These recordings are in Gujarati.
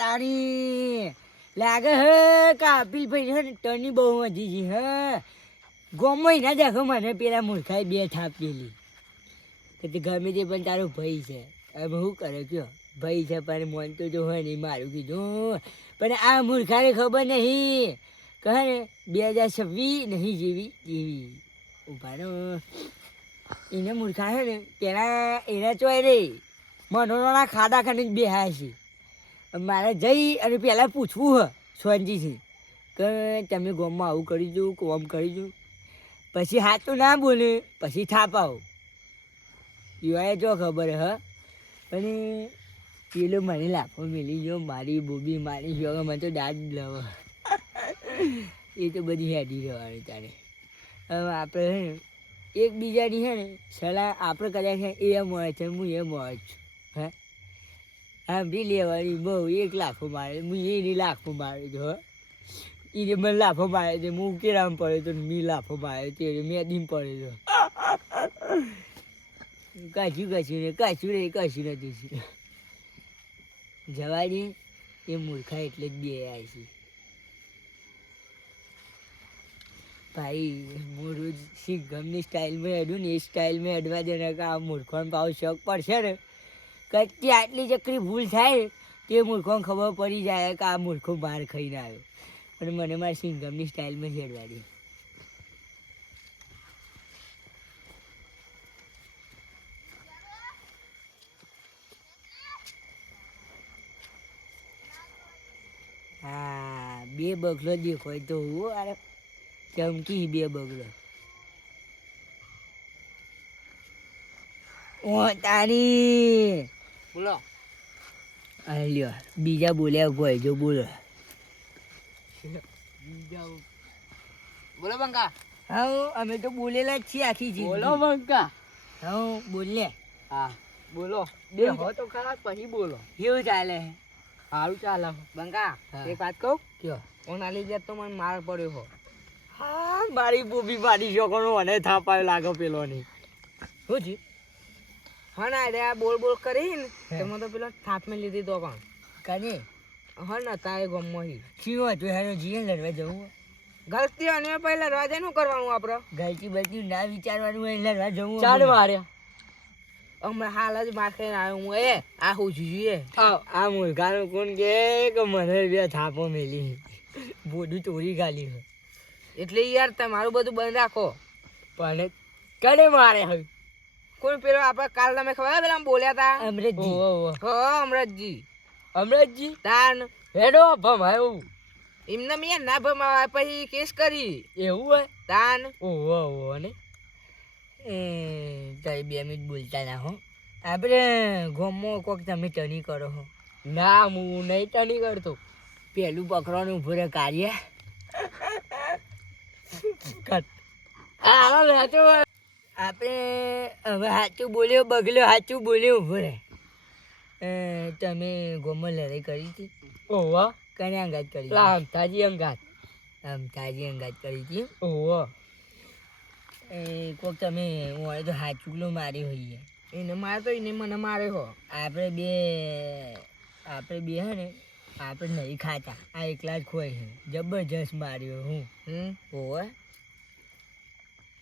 તારી લાગે હે કાપીલ ભાઈ હે ને ટની બહુ વધી ગઈ હે ગોમય ના દેખો મને પેલા મૂર્ખાએ 2 થાપ પેલી કે ગમે તે પણ તારો ભાઈ છે હવે શું કરે કયો ભાઈ છે પણ મોનતો જો હોય નહીં મારું કીધું પણ આ મૂર્ખાને ખબર નહીં કહે ને 2026 નહીં જેવી ઉભા રહો એને મૂર્ખા છે ને પેલા એના ચોય રે મનોના ખાડા ખાને બેહાય છે મારે જઈ અને પહેલાં પૂછવું હ સોનજીથી કે તમે ગામમાં આવું કરી દઉં કોમ કરી દઉં પછી હાથું ના બોલે પછી થાપાવ યુવાએ જો ખબર હ પણ પેલો મને લાફો મેલી ગયો મારી બોબી મારી ગયો મને તો દાદ લવ એ તો બધી હેડી રહેવાની તારે હવે આપણે હે ને એકબીજાની હે ને સલાહ આપણે કર્યા છે એ મળે છે હું એ મળે છું હે સાંભળી લેવાની બહુ 1 લાફો મારે હું એની લાફો મારે છું એને મને લાફો મારે છે હું કેરામ પડે તો મેં લાફો મારે તે મેદીમ પડે છે કશું નથી જવા દે એ મૂર્ખા એટલે જ 2 આવ્યા છે ભાઈ હું રોજ સિંઘમની સ્ટાઇલમાં હેડું ને એ સ્ટાઇલમાં હેડવા દે ને કે આ મૂર્ખોને ભાવ શોખ પડશે ને કચ્છી આટલી ચકરી ભૂલ થાય તે મૂર્ખોને ખબર પડી જાય કે આ મૂર્ખો બહાર ખાઈને આવ્યો અને મને મારી સિંઘમની સ્ટાઇલમાં જ હેડવા દે હા 2 બગલો દેખાય તો હું અરે ચમકી 2 બગલો ઓ તારી બોલો લ્યો બીજા બોલ્યા ભાઈ જો બોલો બોલો બંકા હા અમે તો બોલેલા જ છીએ આખી જી બોલો બંકા હા બોલે હા બોલો બેહો તો ખરા પછી બોલો કેવું ચાલે સારું ચાલે બંકા હા. એક વાત કહું કયો ઓના લીધે તો મને માર પડ્યો હો હા મારી બોબી મારી છોકરો મને થાપાયો લાગે પેલો નહીં શું છે હા ના રે આ બોલ કરી ને તેમાં તો પેલો થાપ મેં લીધી તો પણ કાને હા ને તારે ગમમાં હી શીવો હતું હેરો જીએ લડવા જવું ગલતી અને પહેલા રાજા નું કરવાનું આપણે ગલતી બલતી ના વિચારવાનું હોય લડવા જવું ચાલ માર્યા હમણાં હાલ જ માર ખાઈને આવ્યો હું આ હું જોઈએ આ મુલકાનું કોણ કે મને 2 થાપો મેલી બોડું ચોરી ગાલી એટલે યાર તમારું બધું બંધ રાખો પણ કડે મારે હવે કોણ પેલો આપણે કાલ તમે ખબર પેલા આમ બોલ્યા તા અમૃતજી અમરતજી તાન હેડો ભમાયું એમને મેં ના ભમાવા પછી કેસ કરી એવું હોય તાન ઓહો ને એ તારી 2 મિનિટ બોલતા ના હો આપણે ગોમમાં કોક તમે ટની કરો હો ના હું નહીં ટની કરતો પેલું પકડવાનું ઉભું રહે કાર્ય આપણે હવે સાચું બોલ્યો બગલ્યો સાચું બોલ્યો ઉભો રહે તમે ગોમમાં લડાઈ કરી હતી ઓહો કને અંગાત કરી અમથાજી અંગાત કરી હતી ઓહો એ કોક તમે હોય તો હાચુકલો મારી હોઈએ એને મારે તો એને મને મારે હો આપણે બે હે ને આપણે નહીં ખાતા આ એકલા જ ખોય છે જબરજસ્ત માર્યો હું ઓવે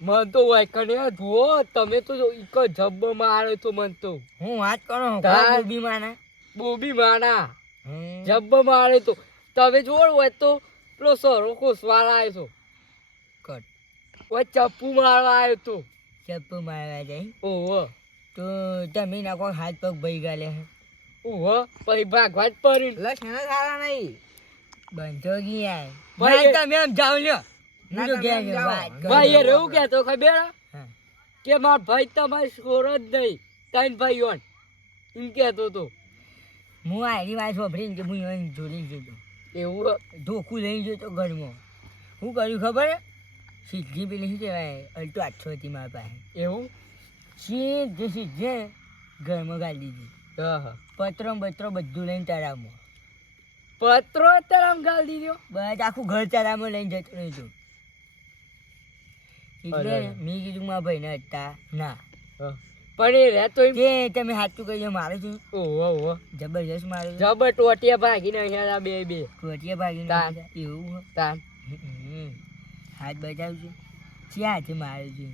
મન તો હોય કને જુઓ તમે તો એક જબ્બ મારે તો મન તો હું વાત કરો બોબી માના જબ્બ મારે તો તમે જોડ હોય તો પેલો સરો કોસવાળ આવ્યો તો કટ ઓય ચપ્પુ મારવા આવ્યો તો ચપ્પુ મારવા જાય ઓહો તો તમે ના કોઈ હાથ પગ ભાઈ ગાલે ઓહો પછી ભાગવા જ પડી લક્ષણ સારા નહીં બંધો ગયા ભાઈ તમે આમ જાવ લ્યો ભાઈ યાર એવું કહેતો ખબર કે માર ભાઈ તમારી સ્કોર જ નહીં 3 ભાઈ ઓન એમ કહેતો તો હું આની વાત વાપરીને કે હું એને જોડી જતો એવું ધોકું લઈ જતો ઘરમાં શું કર્યું ખબર સીધી પેલી શું કહેવાય અલ્ટો 800 હતી મારા પાસે એવું સીધે ઘરમાં ગાળી દીધી હા પત્રો બધું લઈને તારામાં પત્રો અત્યારે આમ ગાળ દીધો બસ આખું ઘર તારામાં લઈને જતો રહેતો એટલે મેં કીધું મારા ભાઈને હતા ના પણ એ રહેતો એમ કે તમે સાચું કહીજો મારે છું ઓહો ઓહો જબરજસ્ત મારે જબર ટોટિયા ભાગીને અહીંયા બે બે ટોટિયા ભાગીને તાન. એવું હો. તાન હાથ બચાવજો ક્યાં છે મારે છે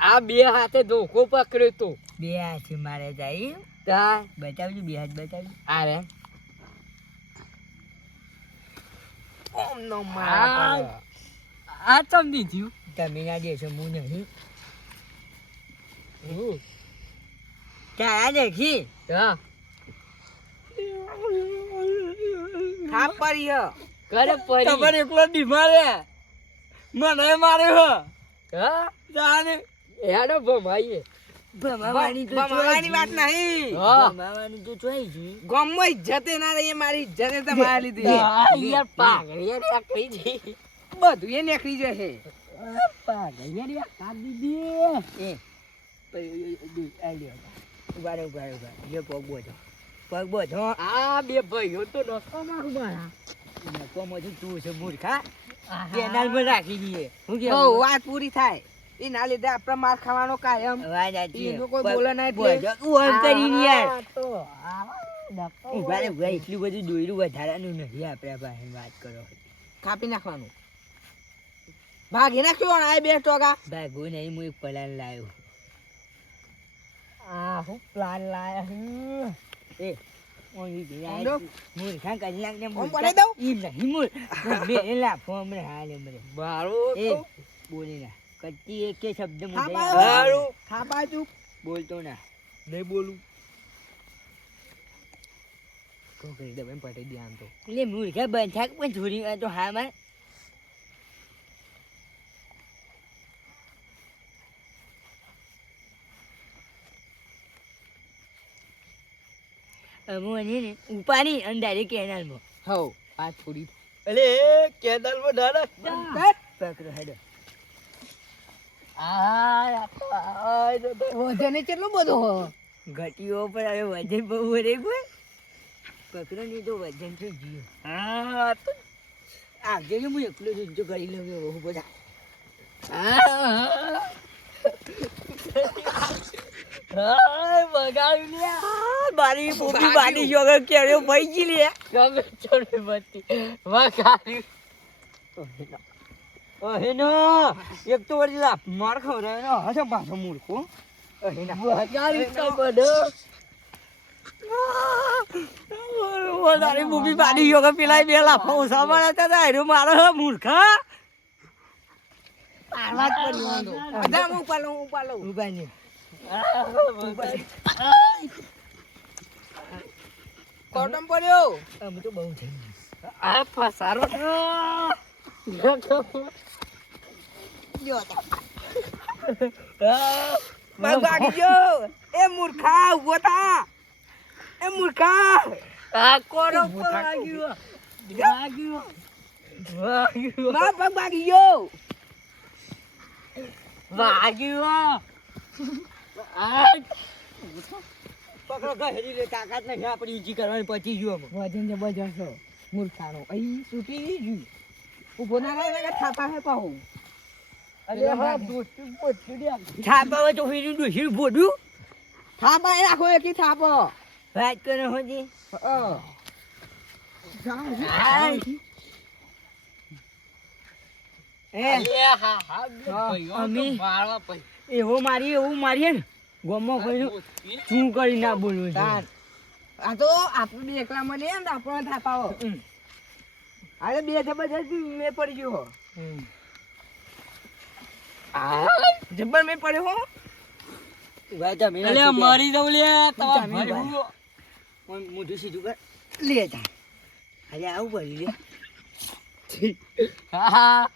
આ બે હાથે ધોકો પકડ્યો તો બે હાથ છે મારે જાય તા બતાવજો બે હાથ બતાવજો આ રે ઓમ નો આ તમ દીધું તમે ના દેશો હું નહીં હું તારા દેખી હા થાપ પડી હો કરે પડી તમારે એકલો દી મારે મને મારે હો હા જાને હેડો ભમાઈએ ભમાવાની તો ભમાવાની વાત નહીં હા ભમાવાની તો ચોઈ છે ગામમાં ઇજ્જતે ના રહી મારી ઇજ્જતે તમારા લીધી યાર પાગળિયા રે કઈ જી બધું એ નીકળી જશે પાગળિયા રે કાઢ દીધી એ ઉભા ઉભા જે પગ બોધો પગ બોધો આ બે ભાઈઓ તો નસો નાખું મારા નકોમાંથી તું છે મૂર્ખા પેનલમાં રાખી દઈએ હું કે હો વાત પૂરી થાય એના લીધે આપણે માર ખાવાનો કાયમ વાત સાચી એનું કોઈ બોલે ના એટલે. તું આમ કરીને યાર તો આવા ડખો ઉભા રે ઉભા એટલું બધું દોયરું વધારાનું નથી આપણે પાસે વાત કરો કાપી નાખવાનું ભાગી નાખ્યો ને આ બે ટોગા ભાગો નહીં હું એક પલાન લાવ્યો આ હું પ્લાન લાયા હું એ ઓલી ભેળા ઓંડો? મૂર્ખા કલાકને ઓમ બોલાઈ દઉં? ઈ નહીં મૂળ બે લાફો હમણે હાલ હમણે મારો એ બોલી ના કચ્ચી એક કે શબ્દ મુજબ થાપાયો. થાપા ચૂપ બોલતો ના નહીં બોલું તો કરી દે એમ પટી દે આમ તો એટલે મૂર્ખા બંધાક પણ છોરી તો હા માર અમોને ને ઉપાડી અને ડાયરેક્ટ કેનાલમાં હો વાત પૂરી અલે કેદાલમાં ડાડા પકડો હેડો વજન કેટલું બધું હો ઘટીઓ પર હવે વજન બહુ વરે કોઈ પકડો નહીં તો વજન થઈ ગયું હા તો આગળ હું એકલો જ જો કરી લઉં બહુ બધા બગાડી લ્યા મારી પોપી બાની જોગર કેળ્યો ભાઈ ગઈ લે ગમે ચોરી બતી બગાડી હેનો એક તો વળી લા માર ખવડાવ્યો હશે પાછો મૂર્ખો બગાડી તો બધો તારી પોપી બાની જોગર પેલા બે લાફા ઓછા મળ્યા હતા હેરો મારો મૂર્ખા વાત કરી વાંધો અધા હું ઉપાલો ઉભા ને કોટમ પડ્યો અમે તો બહુ થઈ આ ફસારો માર ભાગી ગયો એ મૂર્ખા ઉભો થા એ મૂર્ખા આ કોનો વાગ્યો વાગ્યો વાગ્યો માર પગ ભાગી ગયો વાગ્યો આ પકડો ગહેરી લે તાકાત નહીં આપણી ઊંચી કરવાની પચી ગયો અમે વજન જબરજસ્ત મૂર્ખાનો અહીં છૂટી ગયું ઉભો ના રહે ને થાપા હે પાહુ અરે હા દોસ્તી પોતી દે છાપા હોય તો ફેરી ડોસી ભોડું થાપા એ રાખો એકી થાપો વાત કરો હોજી એવો મારી એવું મારીએ ને ગમો કોઈ શું કરી ના બોલવું છે આ તો આપણે બે એકલા મને ને આપણો થાપાવો અરે બે જબરજસ્ત મેં પડી ગયો હો જબર મેં પડ્યો હો વાત અમે અલે મરી દઉં લે તમાર તમે ભાઈ ભાઈ. હું મોઢું સીધું કર લે જા અરે આવું ભરી લે હા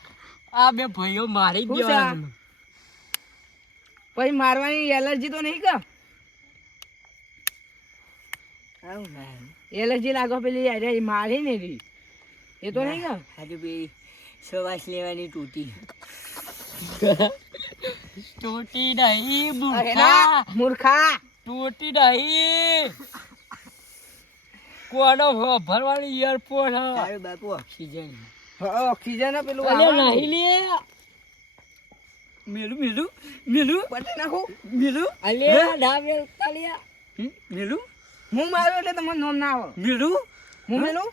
આ બે ભાઈઓ મારી શું જ છે આ? દેવાના પછી મારવાની એલર્જી તો નહીં કા આવું ના એલર્જી લાગો પેલી અરે મારી ને રી એ તો નહીં કા આજે બે સવાસ લેવાની તૂટી તૂટી નહીં અરે મૂર્ખા ના, મૂર્ખા તૂટી નહીં કોનો ભરવાની એરપોર્ટ તારો બાપુ ઓક્સિજન ઓક્સિજન પેલું અલે આવવાનું. નહીં લે મેલું મેલું મેલું પટી નાખું મેલું અલ્યા ના મેલ તાલિયા મેલું હું મારું એટલે તમારું નામ ના આવે મેલું હું મેલું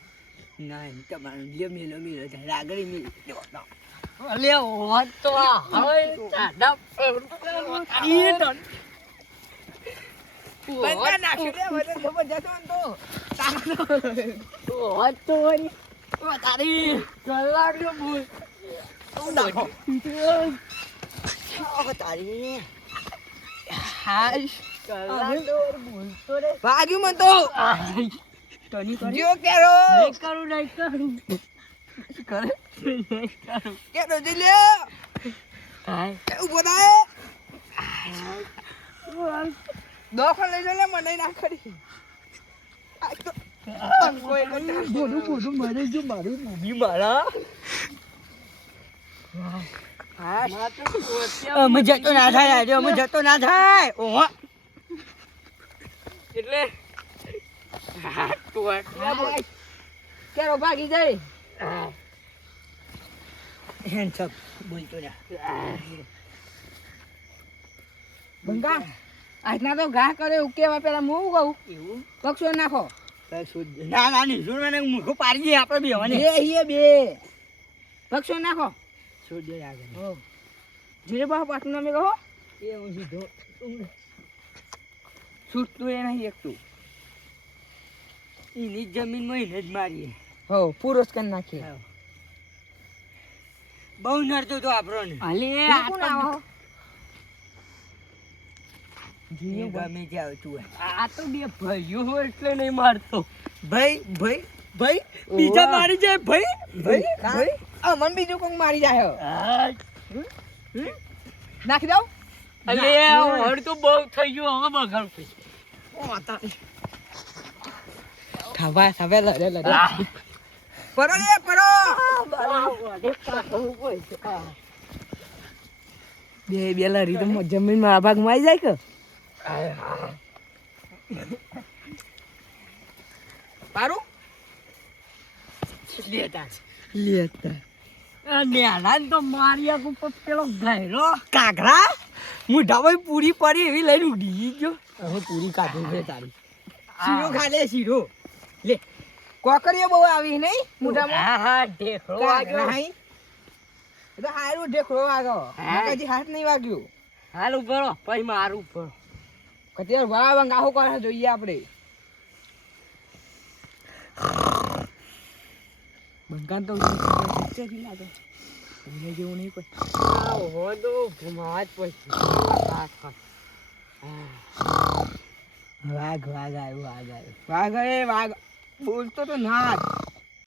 ના તમારું લ્યો મેલો મેલો થાય આગળ મેલો અલે વાત તો આ હવે ચાડા ઈ ડન બંકા નાખી દે હવે તો જબરજસ્ત વાંધો વાત તો વળી તારી કલાક નો ભૂલ તારી હાશ કલાક નો ભૂલ તો રે ભાગ્યું મન તો ટની કરી જો કેરો નહીં કરું કરે નહીં કરું કેરો જી લે હાય ઉભો થાય દોખણ લઈ લે મને ના કરી આ તો કોઈ બોલું બોલું મારે જો મારું મૂવી મારા હાશ અમે જતો ના થાય આજે અમે જતો ના થાય ઓહો એટલે કેરો ભાગી જાય હેન્ડ્સ અપ બોલતો ના બંકા આજના તો ઘા કરે ઉકેવા પેલા હું કહું એવું પક્ષો નાખો ના ના ની જોર મને મૂર્ખો પાડી દે આપણે બે હવે બે બે પક્ષો નાખો છોડ દે આગળ ધીરે બહુ પાછું નામે કહો એ હું સીધો છૂટતું એ નહીં એકતું એની જમીનમાં એને જ મારીએ હો પૂરો જ કરી નાખીએ બહુ નડતો તો આપણને અલે કોણ આવો ગમે તે આવતું હોય આ તો બે ભાઈઓ હોય એટલે નહીં મારતો ભાઈ ભાઈ ભાઈ બીજા ઓવા. મારી જાય ભાઈ ભાઈ ભાઈ આ મન બીજું કોક મારી જાય નાખી દઉં અલે હળ તો બહુ થઈ ગયું હવે બગાડ થવા થવા લડે લડે પરો લે પરો બે બે લડી તો જમીનમાં આ ભાગ માં આવી જાય કે પારું લેતા લેતા નેહાન તો માર્યા ઉપર પેલો ગયરો કાઘરા હું ઢાબાઈ પૂરી પડી એવી લઈને ઉડી ગયો હવે પૂરી કાઢી છે તારી શીરો ખા લે શીરો લે કોકરીઓ બહુ આવી નહીં મોઢામાં હા હા ઢેકળો વાગ્યો નહીં એ તો હારું ઢેકરો વાગ્યો હજી હાથ નહીં વાગ્યું હાલ ઉભરો પછી મારું ઉપર અત્યારે વાહ વાંગાહો કરે જોઈએ આપણે બંકાન તો પિક્ચર લાગે એને જેવું નહીં કોઈ હો તો ઘુમાવા જ પછી વાઘ વાઘ આવ્યો વાઘ આવ્યો વાઘ એ વાઘ બોલતો તો ના જ